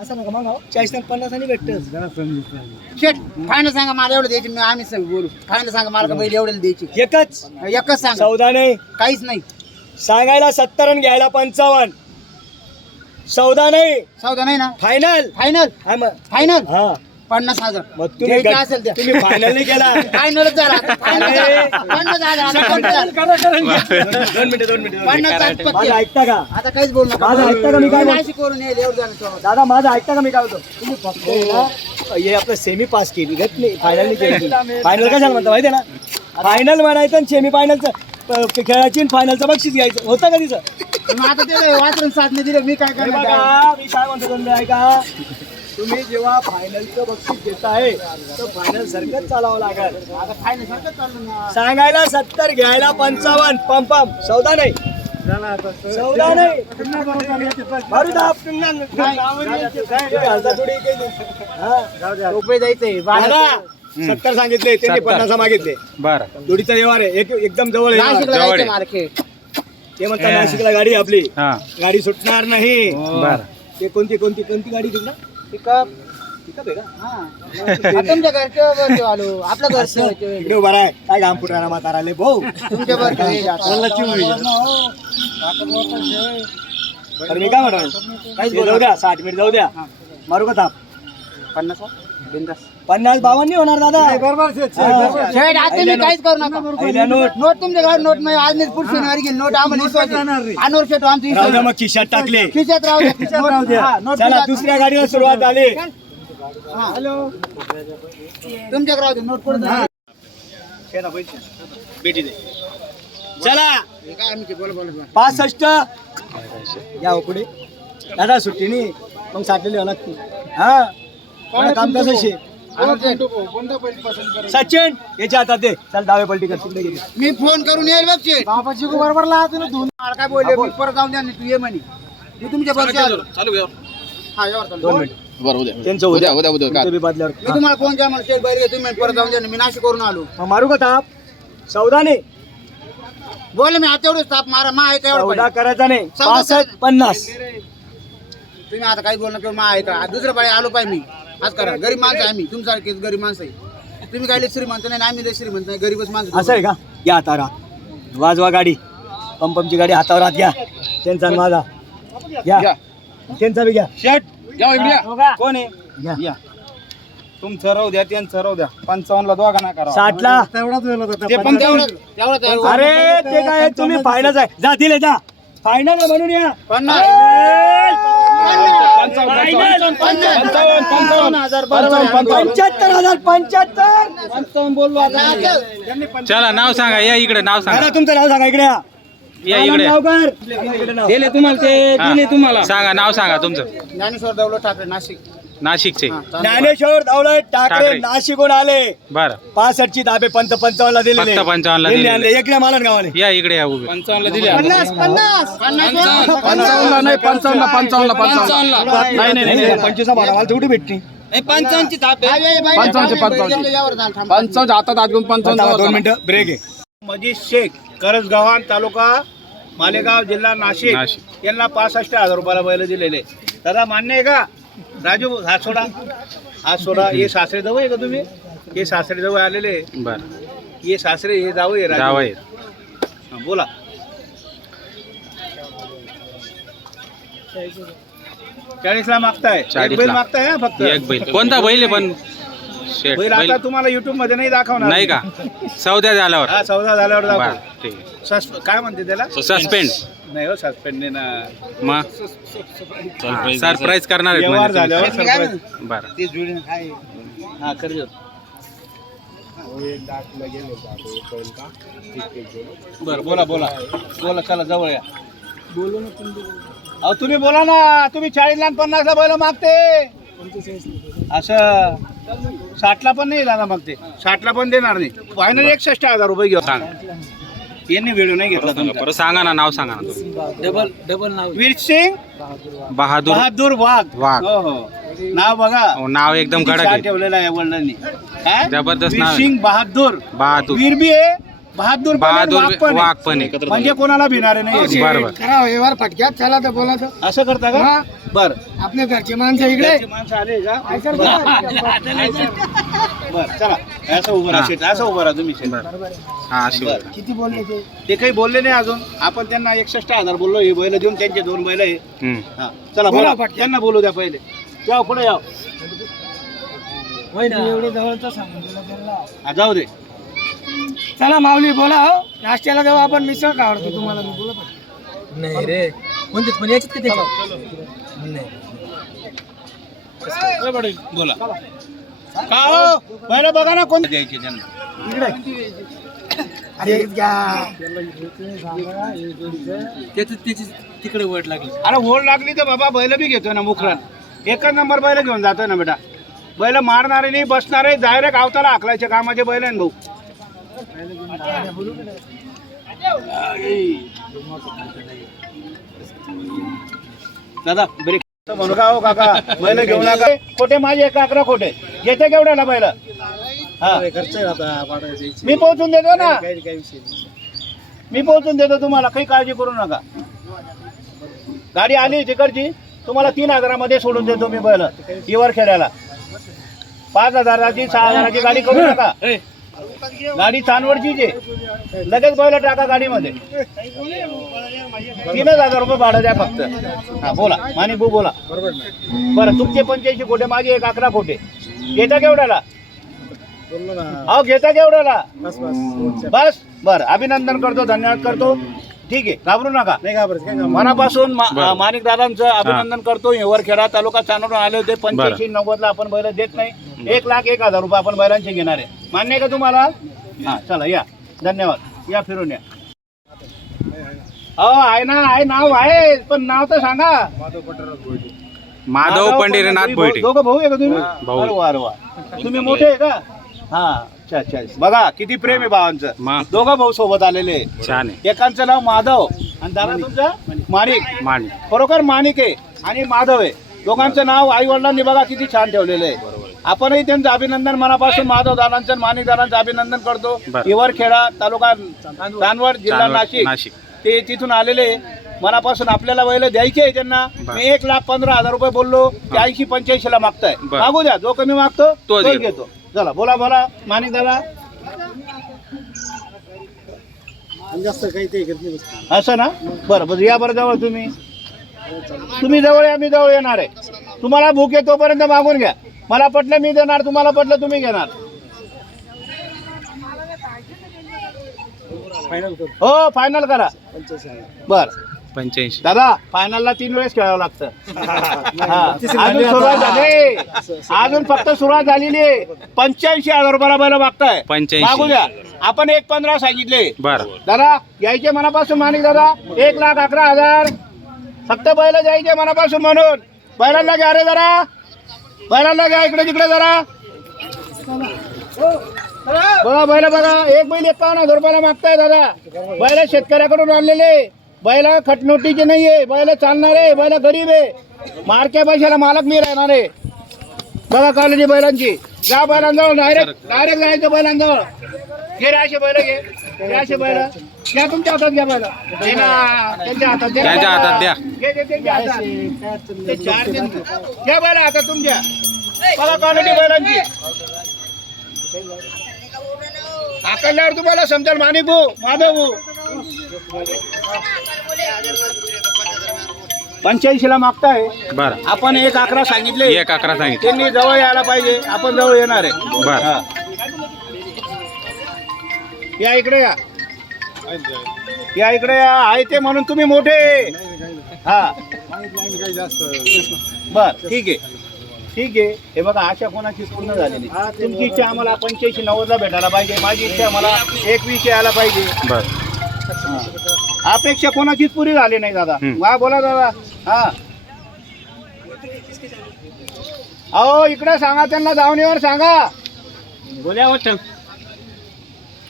असं नका मग 40 आणि 50 आणि भेटत. शेट फायनल सांगा मला एवढं द्यायची. मी आम्ही सांगू बोलू. फायनल सांगा मला का बैल एवढ्याला द्यायची. एकच सांगा. सौदा नाही काहीच नाही. सांगायला 70 आणि घ्यायला 55. सौदा नाही. सौदा नाही ना. फायनल. फायनल हा मग फायनल हा 50,000. मग तुम्ही द्यायचं असेल द्या. तुम्ही फायनल नाही केला. फायनलच झाला. फायनल झाला. 50,000. आता 50,000. 2 मिनिटं 50,000 पक्के. माझं ऐकता का? आता काहीच बोल नका. माझं ऐकता का मी काय बोलतो? नाशिक करून येईल एवढं झालं तेव्हा. दादा माझं ऐकता का मी काय बोलतो? तुम्ही फक्त आहे ना, हे आपलं सेमी पास केली घेत नाही फायनल नाही केली. फायनल कशाला म्हणता माहिती आहे ना? फायनल म्हणायचं आणि सेमी फायनलचं खेळाची फायनलचं बक्षीस घ्यायचं होतं का तिचं? मग आता ते वाचून साधने दिले मी काय हे करणार. बघा, मी काय म्हणतो तुम्ही ऐका. तुम्ही जेव्हा फायनलचं बक्षीस घेताय तर फायनल सारखंच चालावं लागेल. आता फायनल सारखं चाललं ना. सांगायला 70 घ्यायला 55. पंपम सौदा नाही. सौदा नाही. मारू दाब. रुपये जायचंय. दादा, 70 सांगितले त्यांनी 50 मागितले. बरं जोडीचा व्यवहार आहे एकदम जवळ आहे. नाशिकला जायचंय मला खेळ. ते म्हणतात नाशिकला गाडी आपली हा गाडी सुटणार नाही. बरं ते कोणती गाडी तुला पिकअप. पिकअप आहे का? हा. तुमच्या घरचं आलो. आपलं घरचं इकडे उभा आहे काय घाम फुटायला म्हाताराले भाऊ. तुमच्या घरचं तर मी काय म्हणतो जाऊ द्या 60 मिनिट जाऊ द्या. मारू का ताप? 50 बिंदास. 50 52 होणार दादा. शेट आता तुम्ही काहीच करू नका. पहिल्या नोट नोट तुमच्या घरात नोट नाही. आज नाही पुढच्या शनिवारी गेली नोट आम्हाला विश्वास आहे. अनवर शेट आमचं राहू द्या विश्वास. मग खिशात टाकले. खिशात राहू द्या. खिशात राहू द्या. नोट चला दुसऱ्या गाडीला सुरुवात झाली. हॅलो तुमच्याकडे राहू दे. नोट पडत बेटी दे. चला काय आम्ही बोल बोल 65 या हो पुढे दादा सुट्टी नाही मग साठलेली व्हावं लागते. हा मला काम कसं शे सचिन याच्या हातात दे. चल डावे पलटी कर तिकडे गेली. मी फोन करून येईल बघ शेट. बाबाची बरोबर मला काय बोलले मी परत जाऊन द्या तू ये म्हणे. मी तुमच्या बरोबर आलो. हा यावर चालू. 2 मिनिट त्यांचं उद्या तुमचं बी बदल्यावर. मी तुम्हाला फोन केला मला शेट बाहेर तुम्ही परत जाऊन द्या. मी नाशिक करून आलो. मग मारू का ताप? सौदा नाही. बोल मी आता एवढंच ताप मारा. मा आहे का एवढं सौदा पाहिजे? करायचा नाही. सौदा 65 50 तुम्ही आता काही बोल नका. मा आहे का दुसऱ्या पाळी आलो पाहिजे. मी आज करा. गरीब माणसं आहे आम्ही. तुमच्यासारखे गरीब माणसं आहे. तुम्ही काय श्रीमंत नाही आम्ही लय श्रीमंत नाही. गरीबच माणसं. असं आहे का? या हातावर हात. वाजवा गाडी. पंपमची गाडी हातावर हात घ्या. त्यांचा आणि माझा घ्या. त्यांचा बी घ्या. शेट कोण आहे घ्या. तुमचं राहू द्या त्यांचं राहू द्या 55 ला दोघांना करा 60 ला. ते पण तेवढं तेवढं अरे ते काय तुम्ही फायनल आहे. जा दिले जा. फायनल म्हणून या. 75,000 बोललो आता. चला नाव सांगा या इकडे नाव सांगा तुमचं नाव सांगा इकडे या. या इकडे दिले तुम्हाला ते दिले तुम्हाला. सांगा नाव सांगा तुमचं ज्ञानेश्वर दौलत ठाकरे नाशिक. नाशिकचे ज्ञानेश्वर दौलत ठाकरे नाशिकहून आले. बरं 65 ची दाबे 55 ला दिलेले. फक्त 55 ला दिलेले. आणले. इकडे मला गावाले या इकडे या उभे 55 ला दिले 50 55 नाही 55 ला 55 ला 55 ला नाही नाही नाही 25 भाडा मला तेवढी भेटती. 55 हातात हात घेऊन 2 मिनिटं ब्रेक आहे. मजीद शेख करजगव्हाण तालुका मालेगाव जिल्हा नाशिक नाशिक. यांना 65,000 रुपयाला बैल दिलेले. दादा मान्य आहे का? राजू हात सोडा. हात सोडा. हे सासरे जवळ आहे का तुम्ही? हे सासरे जवळ आलेले. बरं हे सासरे हे जावं आहे राजू. जावई हा, बोला 40 ला मागताय. 40 एक बैल ला. मागताय हा फक्त. एक बैल कोणता बैल आहे पण शेट बैल बैल आता तुम्हाला युट्यूब मध्ये नाही दाखवणार. नाही का सौद्या झाल्यावर हा 14 झाल्यावर बरं दाखव. ठीक आहे काय म्हणते त्याला? सस्पेंड नाही हो सस्पेंड नाही ना. मग सरप्राईज करणार आहेत व्यवहार म्हणजे झाल्यावर तुम्ही. surprise. बरं ते जुळून काय हा कर देऊ. बरं बोला बोला बोला चला जवळ या. अहो तुम्ही बोला ना. तुम्ही 40 ला 50 ला बैल मागते. असं 60 ला पण नाही दादा मागते. 60 ला पण देणार नाही. फायनल 61,000 रुपये घेऊ. सांगा यांनी व्हिडिओ नाही घेतला तुमचा. परत सांगा ना नाव सांगा ना तुम्ही. डबल नाव. वीरसिंग बहादूर बहादूर वाघ. वाघ. हो हो नाव बघा. नाव एकदम किती कडक छान आहे. ठेवलेलं आहे वडिलांनी. काय जबरदस्त नाव आहे. वीरसिंग बहादूर. बहादूर वीर बी आहे बहादूर पण आहे, वाघ पण आहे. वाघ पण आहे. म्हणजे कोणाला भिणारे नाही बरोबर. करा व्यवहार फटक्यात चला तर बोला तर असं करता का बर आपल्या घरचे माणसं इकडे घरचे माणसं आले का बर चला असं उभं राहा शेट, असं उभं राहा तुम्ही शेट. हा अशी बरं. किती बोलले ते ते काही बोलले नाही अजून. आपण त्यांना 61,000 बोललो. हे बैल देऊन त्यांचे 2 बैल आहे. हम्म. हा चला बोला बोला पटकन. त्यांना बोलू द्या पहिले. या पुढे या एवढे जवळच सांगून दिलं त्यांना. हा, जाऊ दे. चला माऊली बोला हो नाश्त्याला जाऊ आपण मिसळ का आवडतो तुम्हाला मी बोला पटकन. नाही रे कोणतेच पण याच्यात किती बोला का हो पहिलं बघा ना कोण द्यायचे त्यांना. अरे तिकडे वड लागली. अरे होड लागली तर बाबा बैल बी घेतोय ना मुखरान. एकच नंबर बैल घेऊन जातोय ना बेटा. बैल मारणारे नाही बसणारे डायरेक्ट आवताला हाकलायचे कामाचे बैल आहे ना भाऊ. दादा ब्रेक म्हणू का हो काका बैल घेऊ नका. खोटे माझे 1 अकरा खोटे घेते केवढ्याला बैल. हा मी पोहोचून देतो ना. मी पोहोचून देतो तुम्हाला काही काळजी करू नका. गाडी आली तिकडची तुम्हाला 3,000 सोडून देतो मी बैल इवर खेळायला. 5,000ची 6,000ची गाडी करू नका. गाडी चांदवडची लगेच बैल टाका गाडीमध्ये. 3,000 रुपये भाडं द्या फक्त. हा बोला मानी भाऊ बोला. बरं तुमचे 85 खोटे माझे 1 अकरा खोटे घेता केवढ्याला. अहो घेता केवढ्याला बस. बरं अभिनंदन करतो धन्यवाद करतो. ठीक आहे घाबरू नका. मनापासून माणिक दादांचं अभिनंदन करतो. हिवरखेडा तालुका चांदवड आले होते. 85-90 ला आपण बैल देत नाही. 1,01,000 रुपये आपण बैलांचे घेणार आहे. मान्य आहे का तुम्हाला. हा चला या धन्यवाद. या फिरून या. आहे ना आहे नाव आहे पण नाव तर सांगा. माधव पंढरीनाथ भोईटे. दोघं भाऊ आहे का तुम्ही. भाऊ. अरे वा रे वा. तुम्ही मोठे आहे का. हा अच्छा अच्छा. बघा किती प्रेम आहे भावांचं. मग. दोघं भाऊ सोबत आलेले आहे. छान आहे. एकांचं नाव माधव आणि दादा तुमचं माणिक. माणिक. बरोबर माणिक आहे आणि माधव आहे. दोघांचं नाव आई वडिलांनी बघा किती छान ठेवलेलं आहे. आपणही त्यांचं अभिनंदन मनापासून माधव दादांचं माणिक दादांचं अभिनंदन करतो. बरं. हिवरखेडा तालुका चांदवड जिल्हा नाशिक. नाशिक. ते तिथून आलेले मनापासून आपल्याला बैल द्यायचे आहे त्यांना. बरं. मी 1,15,000 रुपये बोललो ते 80-85 ला मागताय. बरं. मागू द्या जो कमी मागतो तोच तोच घेतो. घेतो. चला बोला बोला माणिक दादा. जास्त काही ते करत नाही. असं ना बरं बरं या बरं जवळ तुम्ही. तुम्ही जवळ या मी जवळ येणार आहे. तुम्हाला भूक आहे तोपर्यंत मागून घ्या. मला पटलं मी देणार. तुम्हाला पटलं तुम्ही घेणार. हो फायनल करा. बर 85. दादा फायनलला 3 वेळेस खेळावं लागतं. हा. अजून सुरुवात झाली. अजून फक्त सुरुवात झालेली आहे. 85,000 रुपयाला बैल मागताय. 85. मागू द्या. आपण 1,15 सांगितले. बर दादा यायचे मनापासून माणिक दादा. 1,11,000 फक्त बैल जायचे मनापासून म्हणून. बैलांना घ्या रे जरा. बैलांना घ्या इकडे तिकडे जरा. बघा बैल बघा. एक बैल 51,000 रुपयाला मागताय दादा. बैल शेतकऱ्याकडून आणलेले. बैल खटनोटीचे नाहीये. बैल चालणारे. बैल गरीब आहे. मारक्या पैशाला मालक नाही राहणार आहे. बघा क्वालिटी बैलांची. जा बैलांजवळ डायरेक्ट जायचं बैलांजवळ. घे रे असे बैल घे. हे असे बैल घ्या तुमच्या हातात घ्या बैल. घे ना त्यांच्या हातात द्या. त्यांच्या हातात द्या. घे घे त्यांच्या हातात. ते 4 जण घ्या बैल हातात तुमच्या. बघा क्वालिटी बैलांची. आकलल्यावर तुम्हाला समजेल माणिक भाऊ माधव भाऊ. 85 ला मागताय. बर आपण 1,11 सांगितले. 1,11 सांगितलं. त्यांनी जवळ यायला पाहिजे. आपण जवळ येणार आहे. बर हा. या इकडे या. या इकडे या. आहे ते म्हणून तुम्ही मोठे. हा बर ठीक आहे ठीक आहे. हे बघा आशा कोणाची पूर्ण झालेली. तुमची इच्छा आम्हाला 85-90 ला भेटायला पाहिजे. माझी इच्छा मला 21 यायला पाहिजे. बर हा. अपेक्षा कोणाचीच पुरी झाली नाही दादा. वा बोला दादा. हा अहो इकडे सांगा त्यांना. दावणीवर सांगा.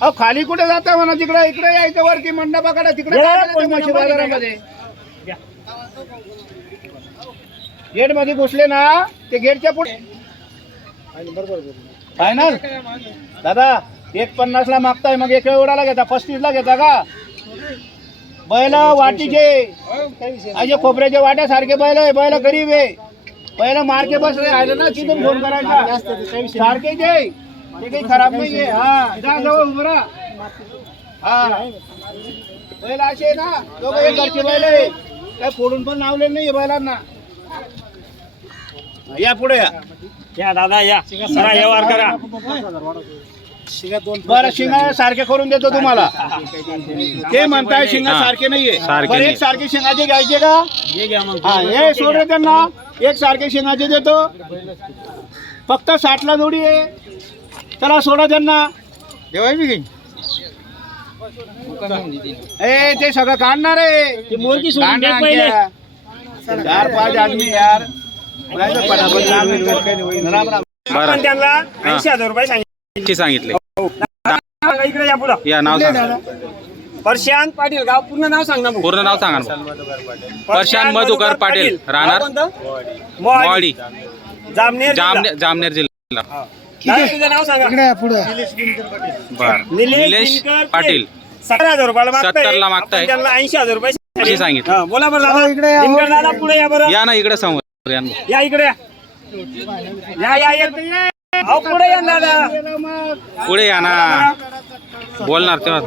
अहो खाली कुठे जाता म्हणा. तिकडे इकडे यायचं वरती मंडपाकडे. तिकडे म्हशी बाजारामध्ये गेट मध्ये घुसले ना ते गेटच्या पुढे फायनल. दादा 1.50 मागताय, मग एक एवढाला घेता, 35 घेता का? बैल वाटीचे असे खोबऱ्याच्या वाट्यासारखे बैल आहे, बैल गरीब आहे. पहिलं मार्के बस राहिलं ना, तिथून फोन करायचा. सारखेच आहे, ते काही खराब नाहीये. हा जा जवळ उभं राहा. हा बैल असे आहे ना, दोघं एक घरचे बैल आहे, काय फोडून पण लावलेलं नाहीये बैलांना. या पुढे या दादा या व्यवहार करा. बरं शिंगा सारखे करून देतो तुम्हाला. ते म्हणताय शिंगा सारखे नाहीये. सारखे बरं, नाही. एक सारखे शिंगाचे घ्यायचे का? हा हे सोडे त्यांना, एक सारखे शिंगाचे देतो. फक्त 60ला जोडी आहे. चला सोडा त्यांना. ए ते सगळं काढणार आहे. काढणार क्या? 4-5 आदमी यार. राम राम. बरं त्यांना हा. 80,000 रुपये किती सांगितले इकडे या पुढं. या नाव सांगा. प्रशांत पाटील, गाव पूर्ण नाव सांग ना भाऊ. पूर्ण नाव सांगा ना. प्रशांत मधुकर पाटील, राहणार मोवाडी, जामनेर जामनेर जिल्हा. दादा, तुझं नाव सांगा. बर निलेश पाटील 17,000 रुपयाला 70ला मागताय. आपण त्यांना 80,000 रुपये किती सांगितलं? हा, बोला बरं दादा. दिनकर दादा पुढे या बरं. या ना इकडे समोर या ना. या इकडे या अहो पुढे या ना दादा. पुढे या ना, बोलणार तेव्हा.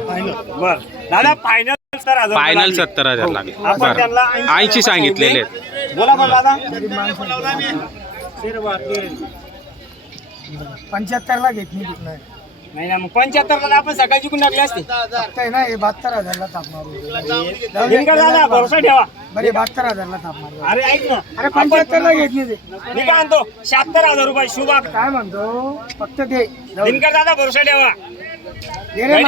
बर दादा, फायनल 70,000 फायनल 70,000 लागले. आपण त्यांना बरं 80 सांगितलेले आहेत. बोला बरं दादा. 75ला घेत नाही. नाही ना, मग 75 ला आपण सकाळी जिंकून टाकले असते. काय ना, हे 72,000ला ताप मारू. दिनकर दादा भरोसा ठेवा. बरे 72,000ला ताप मारू. अरे ऐक ना, अरे 75ला घेत नाही ते. मी काय म्हणतो 76,000 रुपये शुभा. काय म्हणतो, फक्त ते दिनकर दादा भरोसा ठेवा. ये रे,